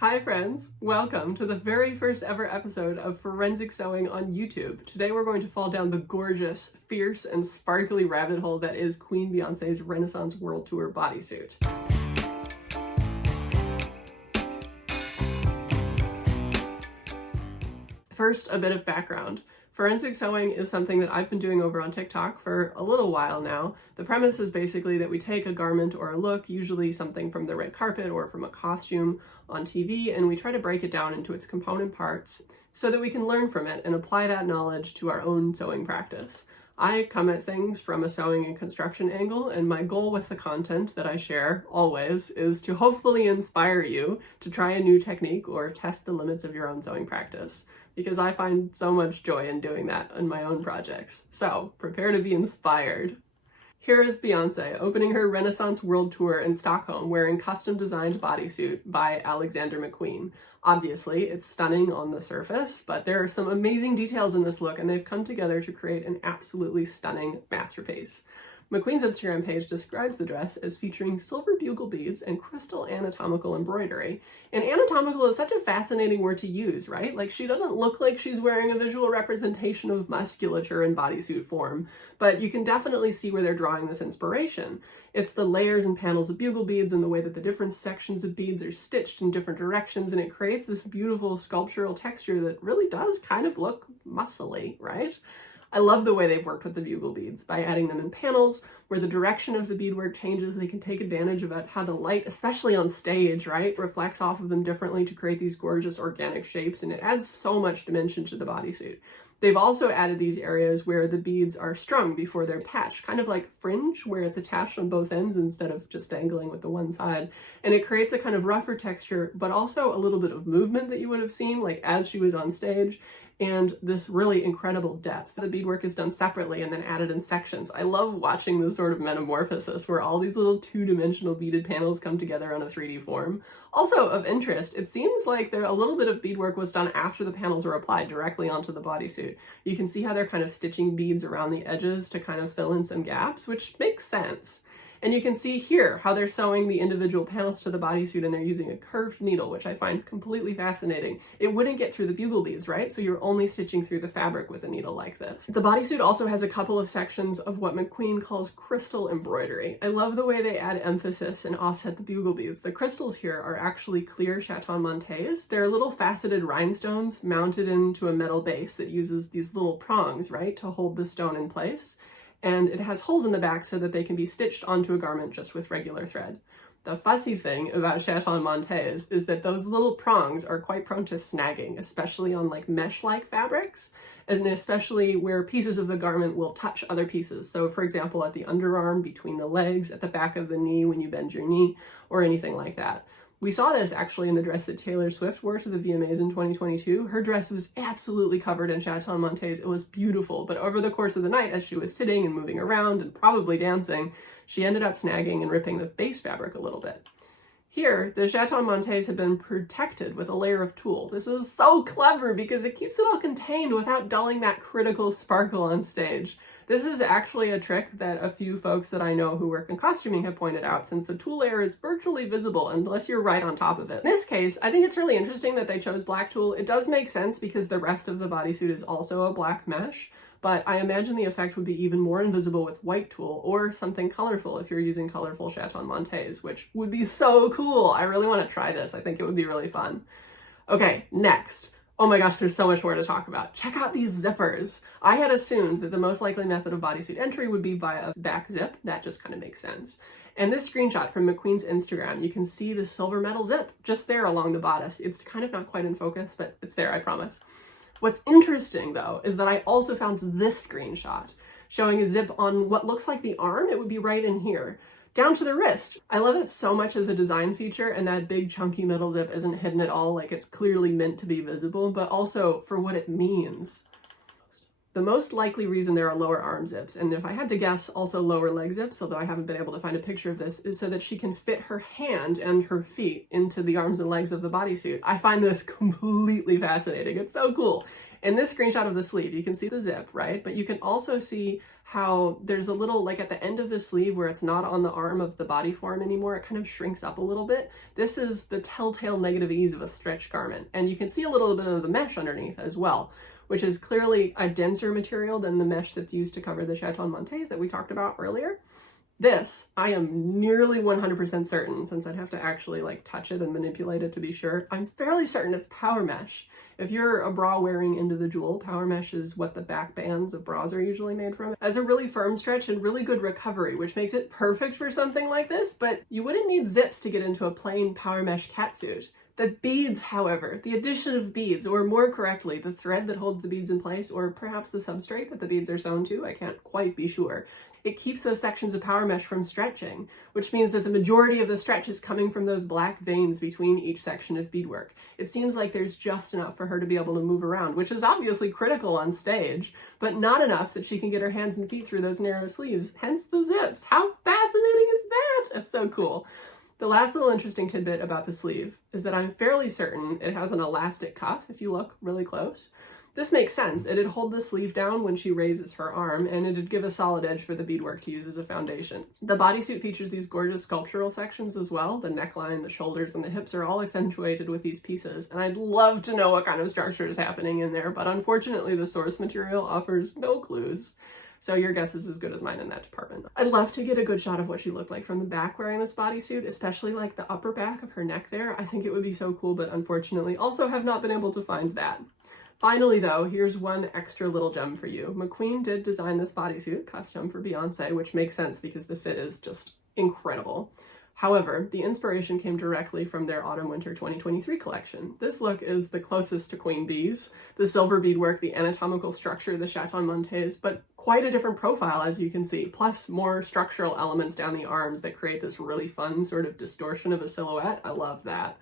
Hi friends, welcome to the very first ever episode of Forensic Sewing on YouTube. Today we're going to fall down the gorgeous, fierce, and sparkly rabbit hole that is Queen Beyonce's Renaissance World Tour bodysuit. First, a bit of background. Forensic sewing is something that I've been doing over on TikTok for a little while now. The premise is basically that we take a garment or a look, usually something from the red carpet or from a costume on TV, and we try to break it down into its component parts so that we can learn from it and apply that knowledge to our own sewing practice. I come at things from a sewing and construction angle, and my goal with the content that I share, always, is to hopefully inspire you to try a new technique or test the limits of your own sewing practice, because I find so much joy in doing that in my own projects. So, prepare to be inspired. Here is Beyonce opening her Renaissance World Tour in Stockholm wearing custom-designed bodysuit by Alexander McQueen. Obviously, it's stunning on the surface, but there are some amazing details in this look, and they've come together to create an absolutely stunning masterpiece. McQueen's Instagram page describes the dress as featuring silver bugle beads and crystal anatomical embroidery. And anatomical is such a fascinating word to use, right? Like, she doesn't look like she's wearing a visual representation of musculature in bodysuit form, but you can definitely see where they're drawing this inspiration. It's the layers and panels of bugle beads and the way that the different sections of beads are stitched in different directions, and it creates this beautiful sculptural texture that really does kind of look muscly, right? I love the way they've worked with the bugle beads by adding them in panels where the direction of the beadwork changes. They can take advantage of how the light, especially on stage, right, reflects off of them differently to create these gorgeous organic shapes, and it adds so much dimension to the bodysuit. They've also added these areas where the beads are strung before they're attached, kind of like fringe, where it's attached on both ends instead of just dangling with the one side. And it creates a kind of rougher texture, but also a little bit of movement that you would have seen, like as she was on stage, and this really incredible depth. The beadwork is done separately and then added in sections. I love watching this sort of metamorphosis where all these little two-dimensional beaded panels come together on a 3D form. Also of interest, it seems like a little bit of beadwork was done after the panels were applied directly onto the bodysuit. You can see how they're kind of stitching beads around the edges to kind of fill in some gaps, which makes sense. And you can see here how they're sewing the individual panels to the bodysuit, and they're using a curved needle, which I find completely fascinating. It wouldn't get through the bugle beads, right? So you're only stitching through the fabric with a needle like this. The bodysuit also has a couple of sections of what McQueen calls crystal embroidery. I love the way they add emphasis and offset the bugle beads. The crystals here are actually clear chaton montees. They're little faceted rhinestones mounted into a metal base that uses these little prongs, right, to hold the stone in place. And it has holes in the back so that they can be stitched onto a garment just with regular thread. The fussy thing about chaton montees is that those little prongs are quite prone to snagging, especially on like mesh-like fabrics, and especially where pieces of the garment will touch other pieces. So for example, at the underarm, between the legs, at the back of the knee when you bend your knee, or anything like that. We saw this actually in the dress that Taylor Swift wore to the VMAs in 2022. Her dress was absolutely covered in chaton montees. It was beautiful, but over the course of the night, as she was sitting and moving around and probably dancing, she ended up snagging and ripping the base fabric a little bit. Here, the chaton montees have been protected with a layer of tulle. This is so clever because it keeps it all contained without dulling that critical sparkle on stage. This is actually a trick that a few folks that I know who work in costuming have pointed out, since the tulle layer is virtually visible unless you're right on top of it. In this case, I think it's really interesting that they chose black tulle. It does make sense because the rest of the bodysuit is also a black mesh, but I imagine the effect would be even more invisible with white tulle or something colorful if you're using colorful chaton montees, which would be so cool. I really want to try this. I think it would be really fun. Okay, next. Oh my gosh, there's so much more to talk about. Check out these zippers. I had assumed that the most likely method of bodysuit entry would be by a back zip. That just kind of makes sense. And this screenshot from McQueen's Instagram, you can see the silver metal zip just there along the bodice. It's kind of not quite in focus, but it's there, I promise. What's interesting though, is that I also found this screenshot showing a zip on what looks like the arm. It would be right in here, down to the wrist. I love it so much as a design feature, and that big chunky metal zip isn't hidden at all, like it's clearly meant to be visible, but also for what it means. The most likely reason there are lower arm zips, and if I had to guess, also lower leg zips, although I haven't been able to find a picture of this, is so that she can fit her hand and her feet into the arms and legs of the bodysuit. I find this completely fascinating. It's so cool. In this screenshot of the sleeve, you can see the zip, right? But you can also see how there's a little, like at the end of the sleeve where it's not on the arm of the body form anymore, it kind of shrinks up a little bit. This is the telltale negative ease of a stretch garment. And you can see a little bit of the mesh underneath as well, which is clearly a denser material than the mesh that's used to cover the chaton montees that we talked about earlier. This, I am nearly 100% certain, since I'd have to actually like touch it and manipulate it to be sure, I'm fairly certain it's power mesh. If you're a bra wearing individual, power mesh is what the back bands of bras are usually made from. It has a really firm stretch and really good recovery, which makes it perfect for something like this, but you wouldn't need zips to get into a plain power mesh catsuit. The beads, however, the addition of beads, or more correctly, the thread that holds the beads in place, or perhaps the substrate that the beads are sewn to, I can't quite be sure. It keeps those sections of power mesh from stretching, which means that the majority of the stretch is coming from those black veins between each section of beadwork. It seems like there's just enough for her to be able to move around, which is obviously critical on stage, but not enough that she can get her hands and feet through those narrow sleeves, hence the zips. How fascinating is that? It's so cool. The last little interesting tidbit about the sleeve is that I'm fairly certain it has an elastic cuff if you look really close. This makes sense. It'd hold the sleeve down when she raises her arm, and it'd give a solid edge for the beadwork to use as a foundation. The bodysuit features these gorgeous sculptural sections as well. The neckline, the shoulders, and the hips are all accentuated with these pieces, and I'd love to know what kind of structure is happening in there, but unfortunately the source material offers no clues. So your guess is as good as mine in that department. I'd love to get a good shot of what she looked like from the back wearing this bodysuit, especially like the upper back of her neck there. I think it would be so cool, but unfortunately also have not been able to find that. Finally though, here's one extra little gem for you. McQueen did design this bodysuit custom for Beyonce, which makes sense because the fit is just incredible. However, the inspiration came directly from their Autumn/Winter 2023 collection. This look is the closest to Queen Bee's, the silver beadwork, the anatomical structure, the chaton montees, but quite a different profile as you can see, plus more structural elements down the arms that create this really fun sort of distortion of a silhouette. I love that.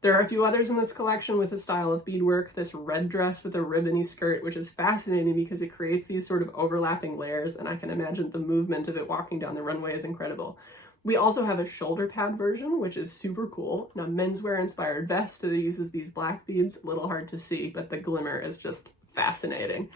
There are a few others in this collection with a style of beadwork, this red dress with a ribbony skirt, which is fascinating because it creates these sort of overlapping layers, and I can imagine the movement of it walking down the runway is incredible. We also have a shoulder pad version, which is super cool, and a menswear inspired vest that uses these black beads, a little hard to see, but the glimmer is just fascinating.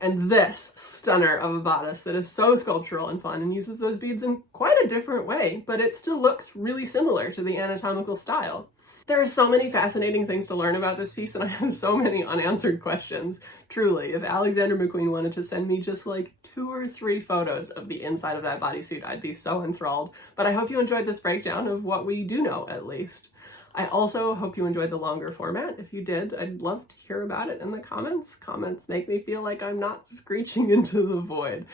And this stunner of a bodice that is so sculptural and fun and uses those beads in quite a different way, but it still looks really similar to the anatomical style. There are so many fascinating things to learn about this piece, and I have so many unanswered questions. Truly, if Alexander McQueen wanted to send me just like 2 or 3 photos of the inside of that bodysuit, I'd be so enthralled. But I hope you enjoyed this breakdown of what we do know, at least. I also hope you enjoyed the longer format. If you did, I'd love to hear about it in the comments. Comments make me feel like I'm not screeching into the void.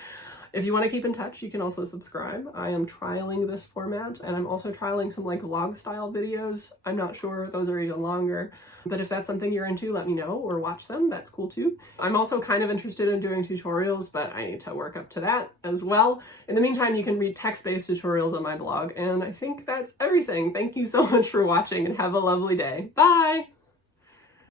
If you want to keep in touch, you can also subscribe. I am trialing this format, and I'm also trialing some like vlog style videos. I'm not sure those are even longer, but if that's something you're into, let me know or watch them. That's cool too. I'm also kind of interested in doing tutorials, but I need to work up to that as well. In the meantime, you can read text-based tutorials on my blog, and I think that's everything. Thank you so much for watching and have a lovely day. Bye!